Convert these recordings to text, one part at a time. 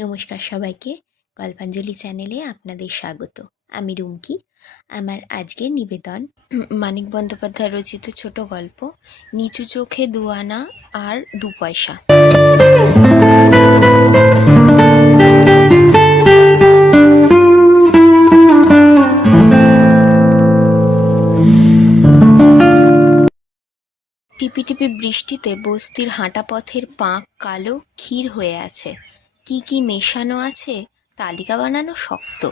নমস্কার সবাইকে। গল্পাঞ্জলি চ্যানেলে আপনাদের স্বাগত। আমি রুমকি। আমার আজকের নিবেদন মানিক বন্দ্যোপাধ্যায় রচিত ছোট গল্প, নিচু চোখে দুয়ানা আর দু পয়সা। টিপি টিপি বৃষ্টিতে বস্তির হাঁটা পথের পাঁক কালো ক্ষীর হয়ে আছে। কি কি মেশানো আছে? তালিকা বানানো শক্ত।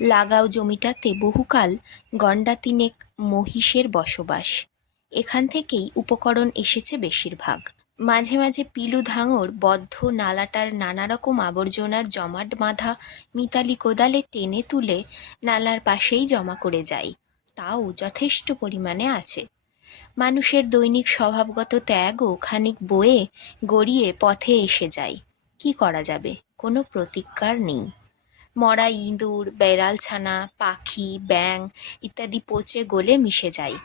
লাগাও জমিটাতে বহুকাল গণ্ডা তিনেক মহিষের বসবাস। এখান থেকেই উপকরণ এসেছে বেশিরভাগ। মাঝে মাঝে পিলু ধাঙর, বদ্ধ নালাটার নানা রকম আবর্জনার জমাট বাঁধা মিতালি কোদালে টেনে তুলে নালার পাশেই জমা করে যায়। তাও যথেষ্ট পরিমাণে আছে। মানুষের দৈনিক স্বভাবগত ত্যাগও খানিক বয়ে গড়িয়ে পথে এসে যায়। কি করা যাবে? কোনো প্রতিকার নেই। মরা ইঁদুর বেড়ালছানা পাখি ব্যাং ইত্যাদি পচে গলে মিশে যায়।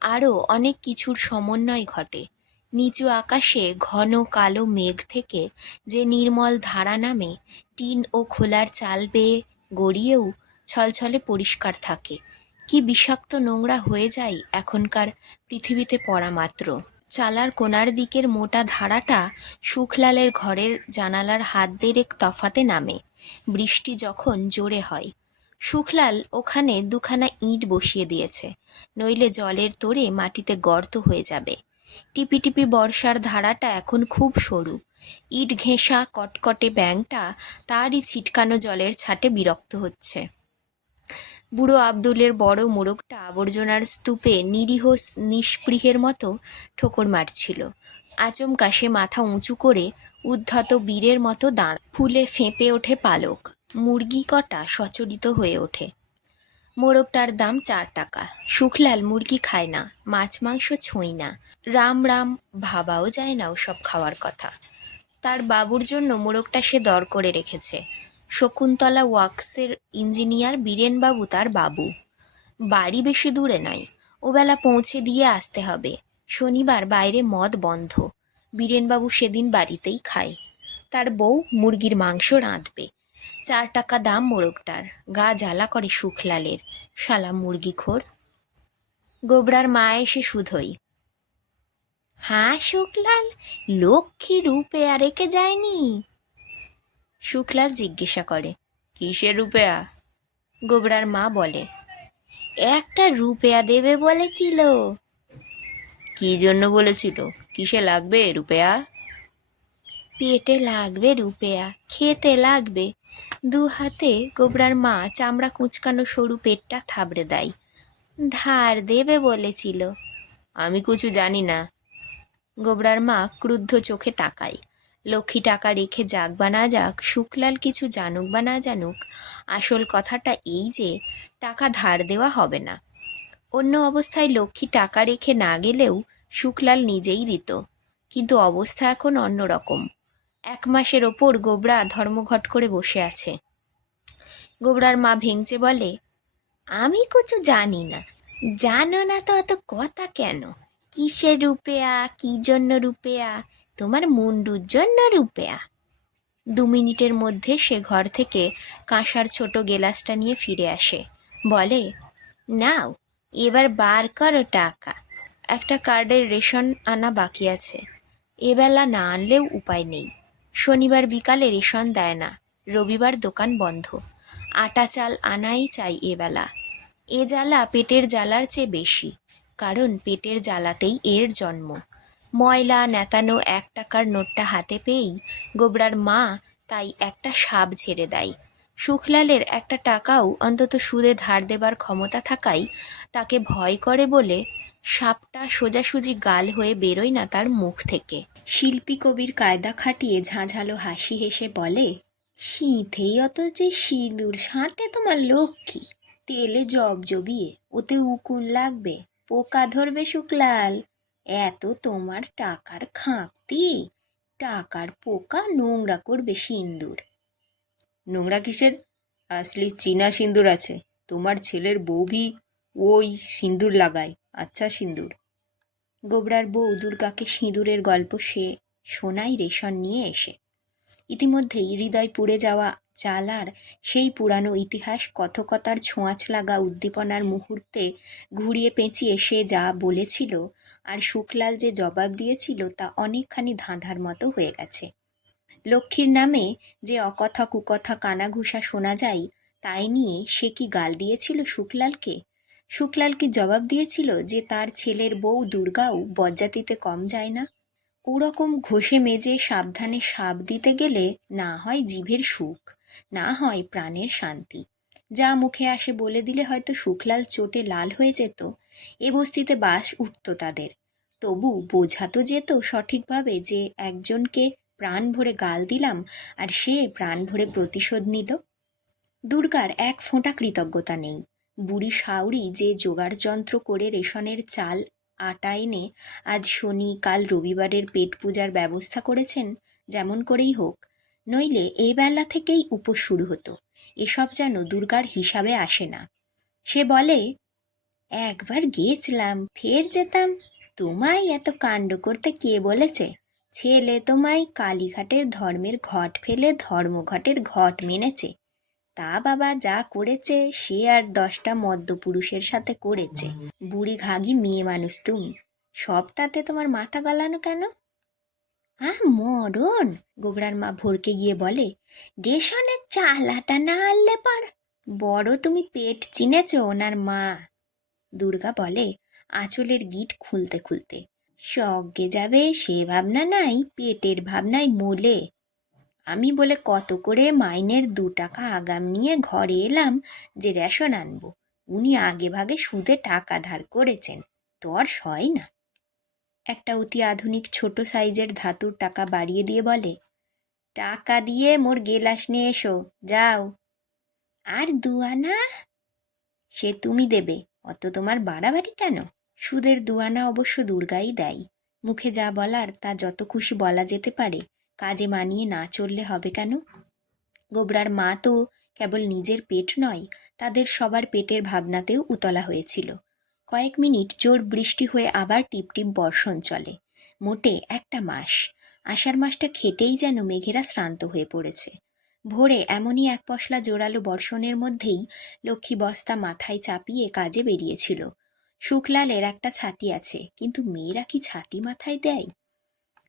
আরও অনেক কিছুর সমন্বয় ঘটে। নিচু আকাশে ঘন কালো মেঘ থেকে যে নির্মল ধারা নামে, টিন ও খোলার চাল বেয়ে গড়িয়েও ছলছলে পরিষ্কার থাকে। কি বিষাক্ত নোংরা হয়ে যায় এখনকার পৃথিবীতে পড়া মাত্র। চালার কোনার দিকের মোটা ধারাটা সুখলালের ঘরের জানালার হাত দেড়েক তফাতে নামে। বৃষ্টি যখন জোরে হয়। সুখলাল ওখানে দুখানা ইঁট বসিয়ে দিয়েছে। নইলে জলের তোড়ে মাটিতে গর্ত হয়ে যাবে। টিপি টিপি বর্ষার ধারাটা এখন খুব সরু। ইট ঘেঁষা কটকটে ব্যাংটা তারই ছিটকানো জলের ছাটে বিরক্ত হচ্ছে। বুড়ো আবদুলের বড় মোড়কটা আবর্জনার স্তূপে নিরীহ নিস্পৃহের মতো ঠোকর মারছিল। আচমকা সে মাথা উঁচু করে উদ্ধত বীরের মতো দাঁড় ফুলে ফেঁপে ওঠে পালক। মুরগি কটা সচরিত হয়ে ওঠে। মোরগটার দাম চার টাকা। শুকলাল মুরগি খায় না, মাছ মাংস ছোঁই না। রাম রাম ভাবাও যায় না ওসব খাওয়ার কথা। তার বাবুর জন্য মোরগটা সে দর করে রেখেছে। শকুন্তলা ওয়ার্কসের ইঞ্জিনিয়ার বীরেনবাবু তার বাবু। বাড়ি বেশি দূরে নয়। ওবেলা পৌঁছে দিয়ে আসতে হবে। শনিবার বাইরে মদ বন্ধ। বীরেনবাবু সেদিন বাড়িতেই খায়। তার বউ মুরগির মাংস রাঁধবে। চার টাকা দাম মোরগটার। গা জ্বালা করে সুখলালের। শালা মুরগিখোর। গোবরার মা এসে শুধোই হ্যাঁ শুকলাল লক্ষ্মী রূপে আর রেখে যায়নি? শুক্লাল জিজ্ঞাসা করে, কিসের রুপেয়া? গোবরার মা বলে, একটা রুপেয়া দেবে বলেছিল। কি জন্য বলেছিল? কিসে লাগবে রুপেয়া? পেটে লাগবে রুপেয়া, খেতে লাগবে। দু হাতে গোবরার মা চামড়া কুচকানো সরু পেটটা থাবড়ে দেয়, ধার দেবে বলেছিল। আমি কিছু জানি না। গোবরার মা ক্রুদ্ধ চোখে তাকায় লক্ষ্মী টাকা রেখে যাক বা না যাক শুক্লাল কিছু জানুক বা না জানুক, আসল কথাটা এই যে, টাকা ধার দেওয়া হবে না। অন্য অবস্থায় লক্ষ্মী টাকা রেখে না গেলেও শুক্লাল নিজেই দিত কিন্তু অবস্থা এখন অন্যরকম এক মাসের ওপর গোবরা ধর্মঘট করে বসে আছে। গোবরার মা ভেঙচে বলে, আমি কিছু জানি না। জানো না তো অত কথা কেন? কিসের রূপেয়া কি জন্য রূপেয়া তোমার মুন্ডুর জন্য রূপেয়া। দু মিনিটের মধ্যে সে ঘর থেকে কাঁসার ছোট গেলাসটা নিয়ে ফিরে আসে। বলে, নাও, এবার বার করো টাকা। একটা কার্ডের রেশন আনা বাকি আছে। এবেলা না আনলেও উপায় নেই। শনিবার বিকালে রেশন দেয় না। রবিবার দোকান বন্ধ। আটা চাল আনাই চাই এবেলা। এ জ্বালা পেটের জ্বালার চেয়ে বেশি। কারণ পেটের জ্বালাতেই এর জন্ম। ময়লা নেতানো এক টাকার নোটটা হাতে পেয়েই গোবরার মা তাই একটা সাপ ঝেড়ে দেয়। সুখলালের একটা টাকাও অন্তত সুদে ধার দেবার ক্ষমতা থাকাই তাকে ভয় করে বলে সাপটা সোজাসুজি গাল হয়ে বেরোয় না তার মুখ থেকে। শিল্পী কবির কায়দা খাটিয়ে ঝাঁঝালো হাসি হেসে বলে শীতেই অত যে সিঁদুর সাঁটে তোমার লক্ষ্মী। তেলে জব জবিয়ে ওতে উকুন লাগবে, পোকা ধরবে শুক্লাল এত তোমার টাকার খাঁকতি। টাকার পোকা নোংরা করবে সিন্দুর। নোংরা কিসের? আসলি চীনা সিন্দুর আছে। তোমার ছেলের বৌভি ওই সিন্দুর লাগায় আচ্ছা সিন্দুর। গোবরার বউ দুর্গাকে সিঁদুরের গল্প সে শোনাই রেশন নিয়ে এসে। ইতিমধ্যেই হৃদয় পুড়ে যাওয়া চালার সেই পুরানো ইতিহাস কথকতার ছোঁয়াচ লাগা উদ্দীপনার মুহূর্তে ঘুরিয়ে পেঁচিয়ে সে যা বলেছিল আর সুখলাল যে জবাব দিয়েছিল তা অনেকখানি ধাঁধার মতো হয়ে গেছে। লক্ষ্মীর নামে যে অকথা কুকথা কানাঘুষা শোনা যায়, তাই নিয়ে সে কি গাল দিয়েছিল শুকলালকে? শুকলাল কি জবাব দিয়েছিল যে তার ছেলের বউ দুর্গাও বজ্জাতিতে কম যায় না? ওরকম ঘষে মেজে সাবধানে সাপ দিতে গেলে না হয় জিভের সুখ, না হয় প্রাণের শান্তি। যা মুখে আসে বলে দিলে হয়তো শুকলাল চোটে লাল হয়ে যেত। এ বস্তিতে বাস উঠত তাদের। তবু বোঝাতো যেত সঠিকভাবে যে একজনকে প্রাণ ভরে গাল দিলাম আর সে প্রাণ ভরে প্রতিশোধ নিল। দুর্গার এক ফোঁটা কৃতজ্ঞতা নেই। বুড়ি সাউরি যে জোগাড় যন্ত্র করে রেশনের চাল আটা এনে আজ শনি কাল রবিবারের পেট পূজার ব্যবস্থা করেছেন, যেমন করেই হোক নইলে এই বেলা থেকেই উপোস শুরু হতো। এসব যেন দুর্গার হিসাবে আসে না। সে বলে, একবার গিয়েছিলাম, ফের যেতাম। তোমায় এত কাণ্ড করতে কে বলেছে? ছেলে তোমায় কালীঘাটের ধর্মের ঘট ফেলে ধর্মঘটের ঘট মেনেছে। তা বাবা যা করেছে, সে আর দশটা মদ্যপুরুষের সাথে করেছে। বুড়ি ঘাগি মেয়ে মানুষ তুমি। সব তাতে তোমার মাথা গলানো কেন? আহ মরণ? গোবরার মা ভরকে গিয়ে বলে রেশনের চালাটা না আনলে পার বড় তুমি পেট চিনেছ ওনার মা। দুর্গা বলে, আঁচলের গিট খুলতে খুলতে। স্বর্গে যাবে সে ভাবনা নাই, পেটের ভাবনায় মোলে। আমি বলে কত করে মাইনের দু টাকা আগাম নিয়ে ঘরে এলাম যে রেশন আনব। উনি আগে ভাগে সুদে টাকা ধার করেছেন, তো আর সয় না। একটা অতি আধুনিক ছোট সাইজের ধাতুর টাকা বাড়িয়ে দিয়ে বলে, টাকা দিয়ে মোর গেলাস নিয়ে এসো, যাও। আর দুয়ানা সে তুমি দেবে, অত তোমার বাড়াবাড়ি কেন? সুদের দুয়ানা অবশ্য দুর্গাই দেয়, মুখে যা বলার তা যত খুশি বলা যেতে পারে, কাজে মানিয়ে না চললে হবে কেন? গোবরার মা তো কেবল নিজের পেট নয়, তাদের সবার পেটের ভাবনাতেও উতলা হয়েছিল। কয়েক মিনিট জোর বৃষ্টি হয়ে আবার টিপটিপ বর্ষণ চলে। মোটে একটা মাস। আষাঢ় মাসটা খেটেই যেন মেঘেরা শ্রান্ত হয়ে পড়েছে। ভোরে এমনই এক পশলা জোরালো বর্ষণের মধ্যেই লক্ষ্মী বস্তা মাথায় চাপিয়ে কাজে বেরিয়েছিল। শুকলালের একটা ছাতি আছে, কিন্তু মেয়েরা কি ছাতি মাথায় দেয়?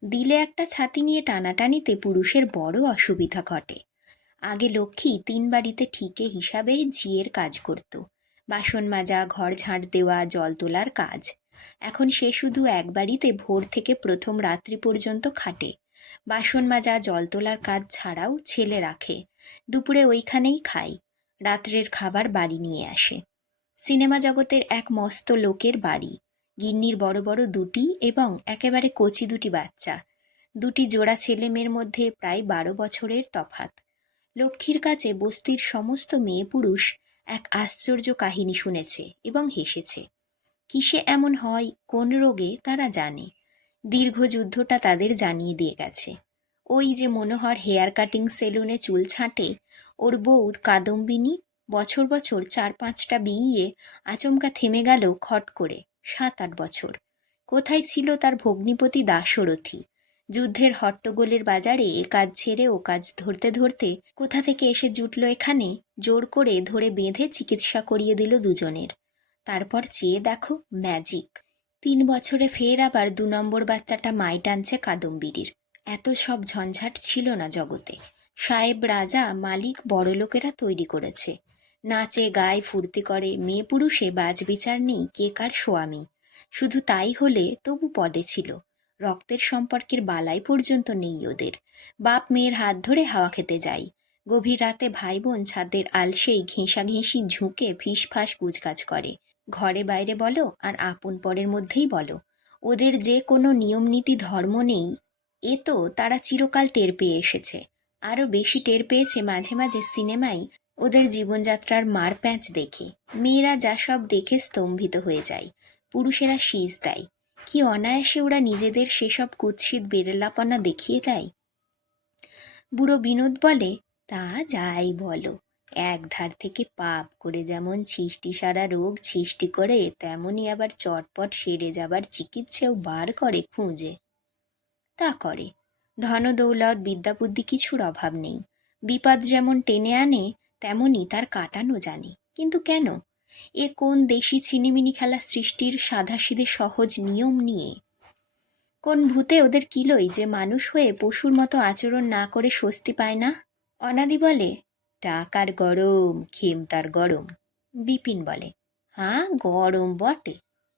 দিলে একটা ছাতি নিয়ে টানাটানিতে পুরুষের বড় অসুবিধা ঘটে। আগে লক্ষ্মী তিন বাড়িতে ঠিকে হিসাবে ঝিয়ের কাজ করত। বাসন মাজা, ঘর ঝাঁট দেওয়া, জল তোলার কাজ। এখন সে শুধু এক বাড়িতে ভোর থেকে প্রথম রাত্রি পর্যন্ত খাটে। বাসন মাজা, জল তোলার কাজ ছাড়াও ছেলে রাখে। দুপুরে ওইখানেই খায়। রাত্রের খাবার বাড়ি নিয়ে আসে। সিনেমা জগতের এক মস্ত লোকের বাড়ি। গিন্নির বড় বড় দুটি এবং একেবারে কচি দুটি বাচ্চা। দুটি জোড়া ছেলে মেয়ের মধ্যে প্রায় বারো বছরের তফাত লক্ষ্মীর কাছে বস্তির সমস্ত মেয়ে পুরুষ এক আশ্চর্য কাহিনী শুনেছে এবং হেসেছে। কিসে এমন হয়, কোন রোগে তারা জানে। দীর্ঘ যুদ্ধটা তাদের জানিয়ে দিয়ে গেছে। ওই যে মনোহর হেয়ার কাটিং সেলুনে চুল ছাঁটে, ওর বউ কাদম্বিনী বছর বছর চার পাঁচটা বিয়ে আচমকা থেমে গেল খট করে, সাত আট বছর। কোথায় ছিল তার ভগ্নিপতি দাশরথী? যুদ্ধের হট্টগোলের বাজারে এ কাজ ছেড়ে ও কাজ ধরতে ধরতে কোথা থেকে এসে জুটল এখানে, জোর করে ধরে বেঁধে চিকিৎসা করিয়ে দিল দুজনের। তারপর চেয়ে দেখো ম্যাজিক। তিন বছরে ফের আবার দু নম্বর বাচ্চাটা মাই টানছে কাদম্বিরির এত সব ঝঞ্ঝাট ছিল না জগতে। সাহেব রাজা, মালিক বড়লোকেরা তৈরি করেছে। নাচে, গায়ে ফুর্তি করে, মেয়ে পুরুষে বাজ বিচার নেই কে কার স্বামী শুধু তাই হলে তবু পদে ছিল। রক্তের সম্পর্কের বালাই পর্যন্ত নেই ওদের। বাপ মেয়ের হাত ধরে হাওয়া খেতে যাই গভীর রাতে ভাই বোন ছাদের আলসেই ঘেঁষা ঘেঁষাঘেঁষি ঝুঁকে ফিসফাস কুচকাজ করে। ঘরে বাইরে বলো আর আপন পরের মধ্যেই বলো। ওদের যে কোনো নিয়মনীতি ধর্ম নেই। এ তো তারা চিরকাল টের পেয়ে এসেছে। আরও বেশি টের পেয়েছে মাঝে মাঝে সিনেমায় ওদের জীবনযাত্রার মার প্যাঁচ দেখে। মেয়েরা যা সব দেখে স্তম্ভিত হয়ে যায়। পুরুষেরা শীষ দেয়। কি অনায়াসে ওরা নিজেদের সেসব কুৎসিত বেরেলাপনা দেখিয়ে দেয়? বুড়ো বিনোদ বলে, তা যাই বলো এক ধার থেকে পাপ করে যেমন ছিষ্টি সারা রোগ সৃষ্টি করে তেমনই আবার চটপট সেরে যাবার চিকিৎসাও বার করে খুঁজে। তা করে। ধনদৌলত, বিদ্যাবুদ্ধি কিছুর অভাব নেই। বিপদ যেমন টেনে আনে তেমনই তার কাটানো জানে। কিন্তু কেন? এ কোন দেশি চিনিমিনি খেলা সৃষ্টির সাধাসিধে সহজ নিয়ম নিয়ে? কোন ভূতে ওদের কিলোই যে মানুষ হয়ে পশুর মতো আচরণ না করে স্বস্তি পায় না? অনাদি বলে টাকার গরম খেম তার গরম। বিপিন বলে হ্যাঁ গরম বটে।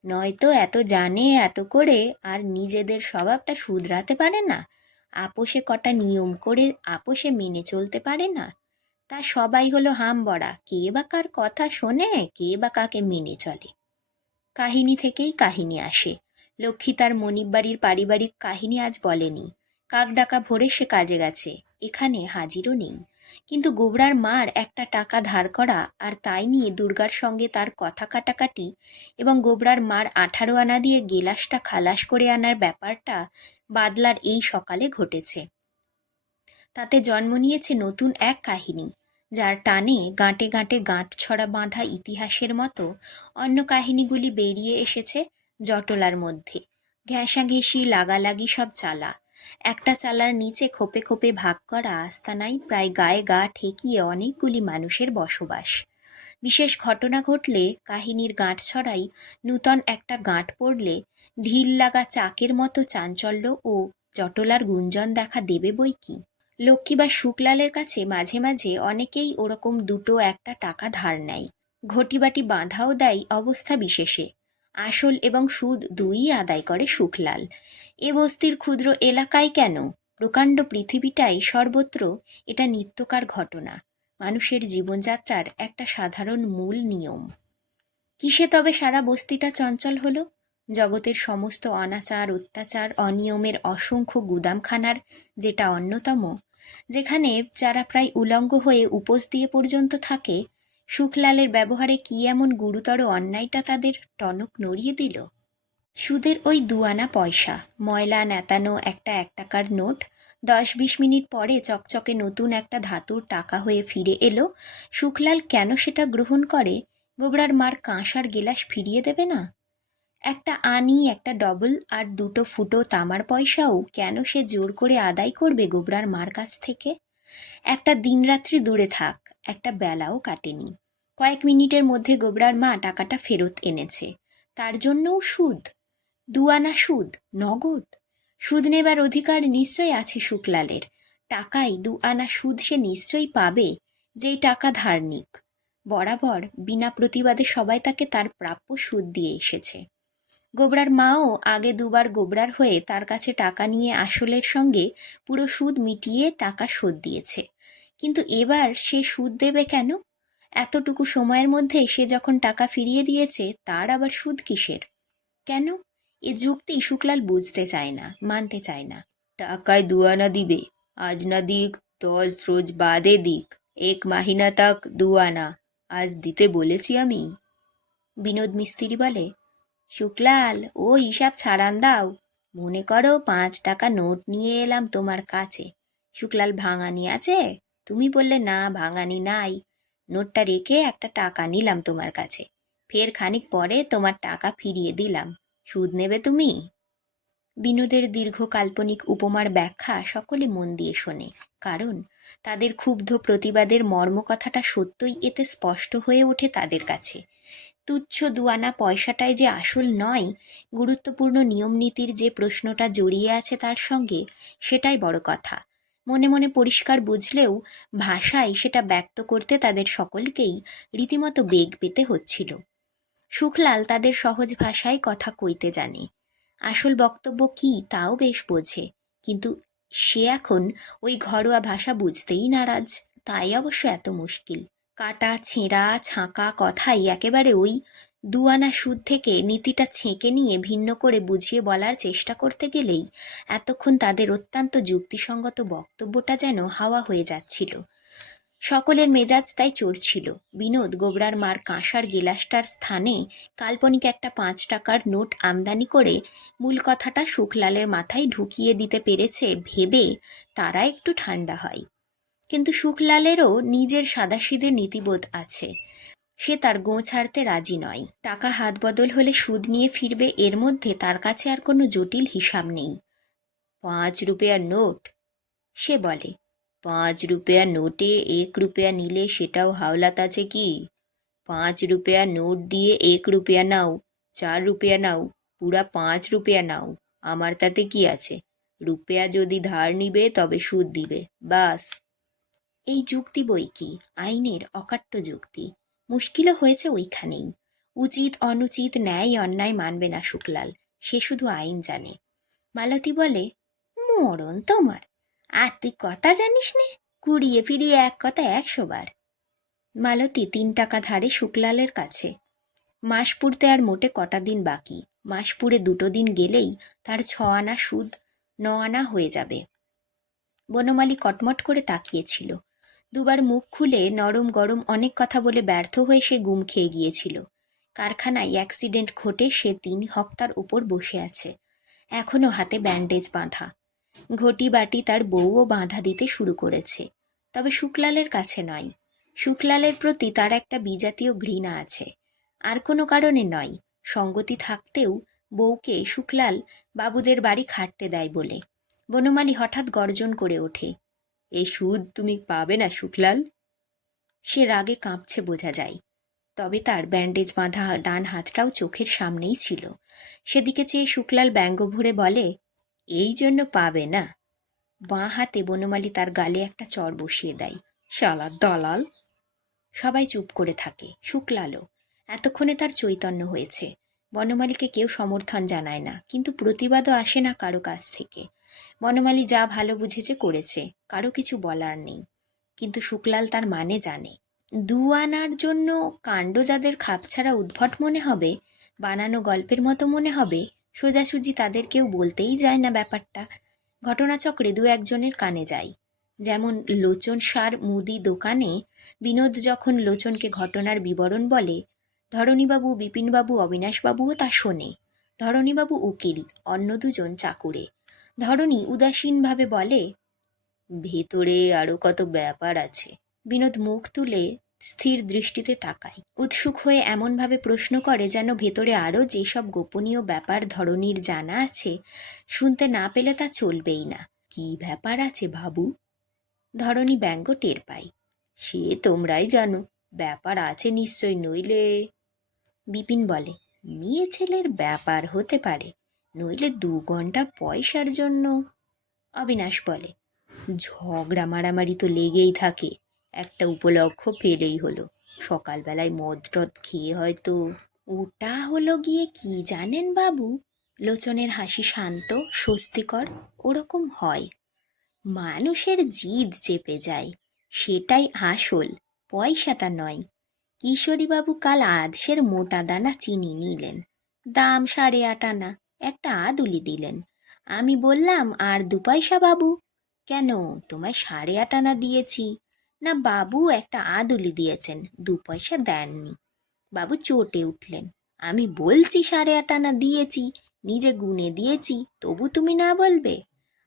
নয়তো এত জানে, এত করে আর নিজেদের স্বভাবটা শুধরাতে পারে না? আপোষে কটা নিয়ম করে, আপোষে মেনে চলতে পারে না? তা সবাই হলো হাম বড়া কে বা কার কথা শোনে, কে বা কাকে মেনে চলে। কাহিনী থেকেই কাহিনী আসে। লক্ষ্মী তার মনিব বাড়ির পারিবারিক কাহিনী আজ বলেনি। কাক ডাকা ভোরে সে কাজে গেছে, এখানে হাজিরও নেই। কিন্তু গোবরার মার একটা টাকা ধার করা আর তাই নিয়ে দুর্গার সঙ্গে তার কথা কাটাকাটি এবং গোবরার মার আঠারো আনা দিয়ে গেলাসটা খালাস করে আনার ব্যাপারটা বাদলার এই সকালে ঘটেছে। তাতে জন্ম নিয়েছে নতুন এক কাহিনী। যার টানে গাঁটে গাঁটে গাঁট ছড়া বাঁধা ইতিহাসের মতো অন্য কাহিনীগুলি বেরিয়ে এসেছে জটলার মধ্যে। ঘেঁষা ঘেঁষাঘেঁষি, লাগালাগি সব চালা। একটা চালার নিচে খোপে খোপে ভাগ করা আস্তানায় প্রায় গায়ে গা ঠেকিয়ে অনেকগুলি মানুষের বসবাস। বিশেষ ঘটনা ঘটলে কাহিনীর গাঁট ছড়াই নূতন একটা গাঁট পড়লে ঢিল লাগা চাকের মতো চাঞ্চল্য ও জটলার গুঞ্জন দেখা দেবে বই কি? লক্ষ্মী বা শুকলালের কাছে মাঝে মাঝে অনেকেই ওরকম দুটো একটা টাকা ধার নেয়। ঘটিবাটি বাঁধাও দেয় অবস্থা বিশেষে। আসল এবং সুদ দুই আদায় করে শুকলাল। এ বস্তির ক্ষুদ্র এলাকায় কেন? প্রকাণ্ড পৃথিবীটাই সর্বত্র এটা নিত্যকার ঘটনা। মানুষের জীবনযাত্রার একটা সাধারণ মূল নিয়ম। কিসে তবে সারা বস্তিটা চঞ্চল হলো? জগতের সমস্ত অনাচার, অত্যাচার, অনিয়মের অসংখ্য গুদামখানার, যেটা অন্যতম যেখানে যারা প্রায় উলঙ্গ হয়ে উপোস দিয়ে পর্যন্ত থাকে, সুখলালের ব্যবহারে কি এমন গুরুতর অন্যায়টা তাদের টনক নড়িয়ে দিল? সুদের ওই দুয়ানা পয়সা, ময়লা নেতানো একটা এক টাকার নোট দশ বিশ মিনিট পরে চকচকে নতুন একটা ধাতুর টাকা হয়ে ফিরে এলো, সুখলাল কেন সেটা গ্রহণ করে, গোবরার মার কাঁসার গেলাস ফিরিয়ে দেবে না? একটা আনি, একটা ডবল আর দুটো ফুটো তামার পয়সাও কেন সে জোর করে আদায় করবে গোবরার মার কাছ থেকে? একটা দিনরাত্রি দূরে থাক, একটা বেলাও কাটেনি। কয়েক মিনিটের মধ্যে গোবরার মা টাকাটা ফেরত এনেছে। তার জন্যও সুদ? দুয়ানা সুদ? নগদ? সুদ নেবার অধিকার নিশ্চয় আছে শুক্লালের। টাকায় দু আনা সুদ সে নিশ্চয়ই পাবে, যেই টাকা ধার নিক। বরাবর বিনা প্রতিবাদে সবাই তাকে তার প্রাপ্য সুদ দিয়ে এসেছে। গোবরার মাও আগে দুবার গোবরার হয়ে তার কাছে টাকা নিয়ে আসলের সঙ্গে পুরো সুদ মিটিয়ে টাকা শোধ দিয়েছে। কিন্তু এবার সে সুদ দেবে কেন? এতটুকু সময়ের মধ্যে সে যখন টাকা ফিরিয়ে দিয়েছে, তার আবার সুদ কিসের? কেন? এ যুক্তি শুক্লাল বুঝতে চায় না, মানতে চায় না। টাকায় দুয়ানা দিবে, আজ না দিক, দশ রোজ বাদে দিক, এক মাহিনা তাক দুয়ানা আজ দিতে বলেছি আমি। বিনোদ মিস্ত্রি বলে শুক্লাল, ও হিসাব ছাড়ান দাও। মনে করো পাঁচ টাকা নোট নিয়ে এলাম তোমার কাছে। শুক্লাল, ভাঙানি আছে? তুমি বললে, না, ভাঙানি নাই। নোটটা রেখে একটা টাকা নিলাম তোমার কাছে। ফের খানিক পরে তোমার টাকা ফিরিয়ে দিলাম। সুদ নেবে তুমি? বিনোদের দীর্ঘ কাল্পনিক উপমার ব্যাখ্যা সকলে মন দিয়ে শোনে, কারণ তাদের ক্ষুব্ধ প্রতিবাদের মর্মকথাটা সত্যই এতে স্পষ্ট হয়ে ওঠে তাদের কাছে। তুচ্ছ দুয়ানা পয়সাটাই যে আসল নয়, গুরুত্বপূর্ণ নিয়মনীতির যে প্রশ্নটা জড়িয়ে আছে তার সঙ্গে, সেটাই বড় কথা। মনে মনে পরিষ্কার বুঝলেও ভাষায় সেটা ব্যক্ত করতে তাদের সকলকেই রীতিমতো বেগ পেতে হচ্ছিল। সুখলাল তাদের সহজ ভাষায় কথা কইতে জানে। আসল বক্তব্য কি তাও বেশ বোঝে, কিন্তু সে এখন ওই ঘরোয়া ভাষা বুঝতেই নারাজ, তাই অবশ্য এত মুশকিল। কাটা, ছেঁড়া, ছাঁকা কথাই একেবারে ওই দুয়ানা সুদ থেকে নীতিটা ছেঁকে নিয়ে ভিন্ন করে বুঝিয়ে বলার চেষ্টা করতে গেলেই এতক্ষণ তাদের অত্যন্ত যুক্তিসঙ্গত বক্তব্যটা যেন হাওয়া হয়ে যাচ্ছিল। সকলের মেজাজ তাই চড়ছিল। বিনোদ গোবরার মার কাঁসার গিলাসটার স্থানে কাল্পনিক একটা পাঁচ টাকার নোট আমদানি করে মূল কথাটা সুখলালের মাথায় ঢুকিয়ে দিতে পেরেছে ভেবে তারা একটু ঠান্ডা হয়। কিন্তু সুখলালেরও নিজের সাদাসিধে নীতিবোধ আছে। সে তার গোঁ ছাড়তে রাজি নয়। টাকা হাত বদল হলে সুদ নিয়ে ফিরবে, এর মধ্যে তার কাছে আর কোনো জটিল হিসাব নেই। পাঁচ রুপেয়ার নোট, সে বলে। পাঁচ রুপেয়ার নোটে এক রুপিয়া নিলে সেটাও হাওলাত আছে কি? পাঁচ রুপেয়া নোট দিয়ে এক রুপিয়া নাও, চার রুপিয়া নাও, পুরা পাঁচ রুপিয়া নাও। আমার তাতে কি আছে? রুপেয়া যদি ধার নিবে, তবে সুদ দিবে। বাস। এই যুক্তি বই কি? আইনের অকাট্য যুক্তি। মুশকিলও হয়েছে ওইখানেই। উচিত অনুচিত ন্যায় অন্যায় মানবে না শুক্লাল, সে শুধু আইন জানে। মালতী বলে, মরণ তোমার। আর তুই কথা জানিস নে, কুড়িয়ে ফিরিয়ে এক কথা একশো বার। মালতী তিন টাকা ধারে শুক্লালের কাছে। মাস পুড়তে আর মোটে কটা দিন বাকি। মাস পুড়ে দুটো দিন গেলেই তার ছ আনা সুদ, ন আনা হয়ে যাবে। বনমালী কটমট করে তাকিয়েছিল। দুবার মুখ খুলে নরম গরম অনেক কথা বলে ব্যর্থ হয়ে সে গুম খেয়ে গিয়েছিল। কারখানায় অ্যাক্সিডেন্ট ঘটে সে তিন হপ্তার উপর বসে আছে। এখনও হাতে ব্যান্ডেজ বাঁধা। ঘটি বাটি তার বউও বাঁধা দিতে শুরু করেছে। তবে শুক্লালের কাছে নয়। শুক্লালের প্রতি তার একটা বিজাতীয় ঘৃণা আছে। আর কোনো কারণে নয়। সঙ্গতি থাকতেও বউকে শুক্লাল বাবুদের বাড়ি খাটতে দেয় বলে। বনমালী হঠাৎ গর্জন করে ওঠে। এই সুদ তুমি পাবে না শুক্লাল সে রাগে কাঁপছে বোঝা যায়। তবে তার ব্যান্ডেজ বাঁধা ডান হাতটাও চোখের সামনেই ছিল। সেদিকে চেয়ে শুক্লাল ব্যঙ্গ ভরে বলে, এই জন্য পাবে না। বাঁ হাতে বনমালী তার গালে একটা চর বসিয়ে দেয়। শালা দলাল! সবাই চুপ করে থাকে শুক্লালও এতক্ষণে তার চৈতন্য হয়েছে। বনমালীকে কেউ সমর্থন জানায় না, কিন্তু প্রতিবাদও আসে না কারও কাছ থেকে। বনমালী যা ভালো বুঝেছে করেছে, কারও কিছু বলার নেই। কিন্তু শুক্লাল তার মানে জানে। দু আনার জন্য কাণ্ড যাদের খাপছাড়া উদ্ভট মনে হবে, বানানো গল্পের মতো মনে হবে, সোজাসুজি তাদের কেউ বলতেই যায় না ব্যাপারটা। ঘটনাচক্রে দু একজনের কানে যায়। যেমন লোচন সার মুদি দোকানে বিনোদ যখন লোচনকে ঘটনার বিবরণ বলে, ধরণীবাবু, বিপিনবাবু, অবিনাশবাবুও তা শোনে। ধরণীবাবু উকিল, অন্য দুজন চাকুরে। ধরণী উদাসীনভাবে বলে, ভেতরে আরও কত ব্যাপার আছে? বিনোদ মুখ তুলে স্থির দৃষ্টিতে তাকায়। উৎসুক হয়ে এমনভাবে প্রশ্ন করে যেন ভেতরে আরও যেসব গোপনীয় ব্যাপার ধরনীর জানা আছে, শুনতে না পেলে তা চলবেই না। কি ব্যাপার আছে বাবু? ধরনী ব্যঙ্গ টের পাই সে তোমরাই জানো, ব্যাপার আছে নিশ্চয় নইলে, বিপিন বলে, মেয়ে ছেলের ব্যাপার হতে পারে। নইলে দু ঘণ্টা পয়সার জন্য। অবিনাশ বলে, ঝগড়া মারামারি তো লেগেই থাকে, একটা উপলক্ষ পেলেই হলো। সকালবেলায় মদ টদ খেয়ে হয়তো ওটা হলো গিয়ে কি জানেন বাবু? লোচনের হাসি শান্ত, স্বস্তিকর, ওরকম হয়। মানুষের জিদ চেপে যায়, সেটাই আসল, পয়সাটা নয়। কিশোরীবাবু কাল আধসের মোটা দানা চিনি নিলেন, দাম সাড়ে আট আনা। একটা আদুলি দিলেন। আমি বললাম, আর দু পয়সা বাবু? কেন? তোমায় সাড়ে আট আনা দিয়েছি। না বাবু, একটা আদুলি দিয়েছেন, দু পয়সা দেননি। বাবু চটে উঠলেন। আমি বলছি সাড়ে আট আনা দিয়েছি, নিজে গুনে দিয়েছি, তবু তুমি না বলবে?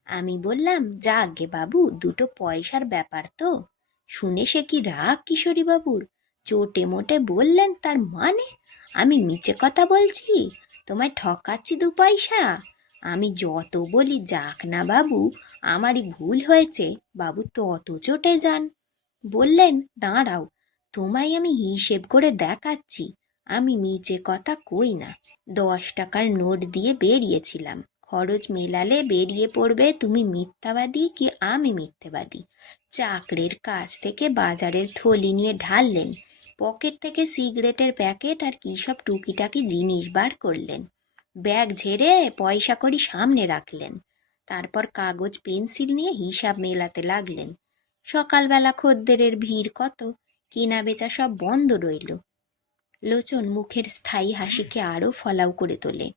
আমি বললাম যা যাগে বাবু, দুটো পয়সার ব্যাপার তো। শুনে সে কি রাগ কিশোরী বাবুর চোটে মোটে বললেন, তার মানে? আমি মিচে কথা বলছি? তোমায় ঠকাচ্ছি দু পয়সা। আমি যত বলি যাক না বাবু, আমারই ভুল হয়েছে, বাবু তত চটে যান। বললেন, দাঁড়াও, তোমায় আমি হিসেব করে দেখাচ্ছি, আমি মিচে কথা কই না। দশ টাকার নোট দিয়ে বেরিয়েছিলাম, খরচ মেলালে বেরিয়ে পড়বে তুমি মিথ্যাবাদী কি আমি মিথ্যাবাদী। চাকরের কাছ থেকে বাজারের থলি নিয়ে ঢাললেন পকেট থেকে সিগারেটের প্যাকেট আর কী সব টুকিটাকি জিনিস বার করলেন। ব্যাগ ঝেড়ে পয়সা করি সামনে রাখলেন। তারপর কাগজ, পেন্সিল নিয়ে হিসাব মেলাতে লাগলেন। সকালবেলা খদ্দেরের ভিড় কত কেনা বেচা সব বন্ধ রইল। লোচন মুখের স্থায়ী হাসিকে আরও ফলাও করে তোলে।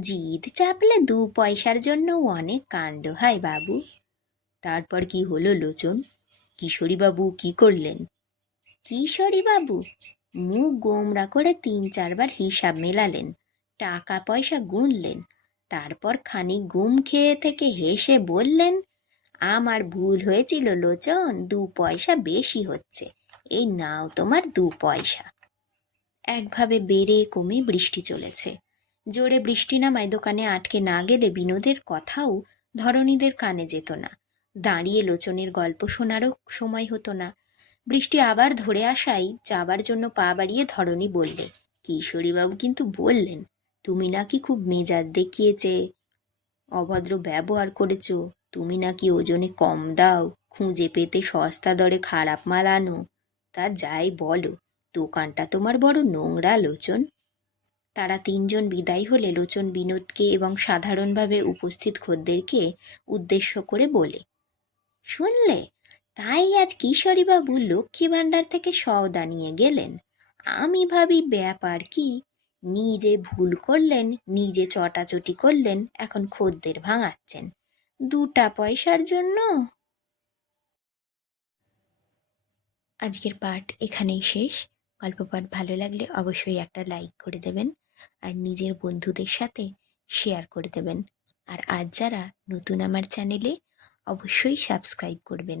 জিদ চাপলে দু পয়সার জন্য অনেক কাণ্ড, হয় বাবু। তারপর কি হলো লোচন? কিশোরীবাবু কি করলেন? কিশোরীবাবু মুখ গোমরা করে তিন চারবার হিসাব মেলালেন, টাকা পয়সা গুনলেন, তারপর খানিক গুম খেয়ে থেকে হেসে বললেন, আমার ভুল হয়েছিল লোচন, দু পয়সা বেশি হচ্ছে, এই নাও তোমার দু পয়সা। একভাবে বেড়ে কমে বৃষ্টি চলেছে। জোরে বৃষ্টি নামায় দোকানে আটকে না গেলে বিনোদের কথাও ধরণীদের কানে যেত না। দাঁড়িয়ে লোচনের গল্প শোনারও সময় হতো না। বৃষ্টি আবার ধরে আসাই যাবার জন্য পা বাড়িয়ে ধরণী বললে, কিশোরীবাবু কিন্তু বললেন, তুমি নাকি খুব মেজাজ দেখিয়েছে। অভদ্র ব্যবহার করেছ, তুমি নাকি ওজনে কম দাও, খুঁজে পেতে সস্তা দরে খারাপ মাল আনো। তা যাই বলো, দোকানটা তোমার বড় নোংরা লোচন তারা তিনজন বিদায় হলে লোচন বিনোদকে এবং সাধারণভাবে উপস্থিত খদ্দেরকে উদ্দেশ্য করে বলে, শুনলে তাই আজ কিশোরীবাবু লক্ষ্মী ভাণ্ডার থেকে সওদা নিয়ে গেলেন। আমি ভাবি, ব্যাপার কি? নিজে ভুল করলেন, নিজে চটাচটি করলেন, এখন খদ্দের ভাঙাচ্ছেন। দুটা পয়সার জন্য? আজকের পাঠ এখানেই শেষ। গল্প পাঠ ভালো লাগলে অবশ্যই একটা লাইক করে দেবেন আর নিজের বন্ধুদের সাথে শেয়ার করে দেবেন। আর আজ যারা নতুন আমার চ্যানেলে, অবশ্যই সাবস্ক্রাইব করবেন।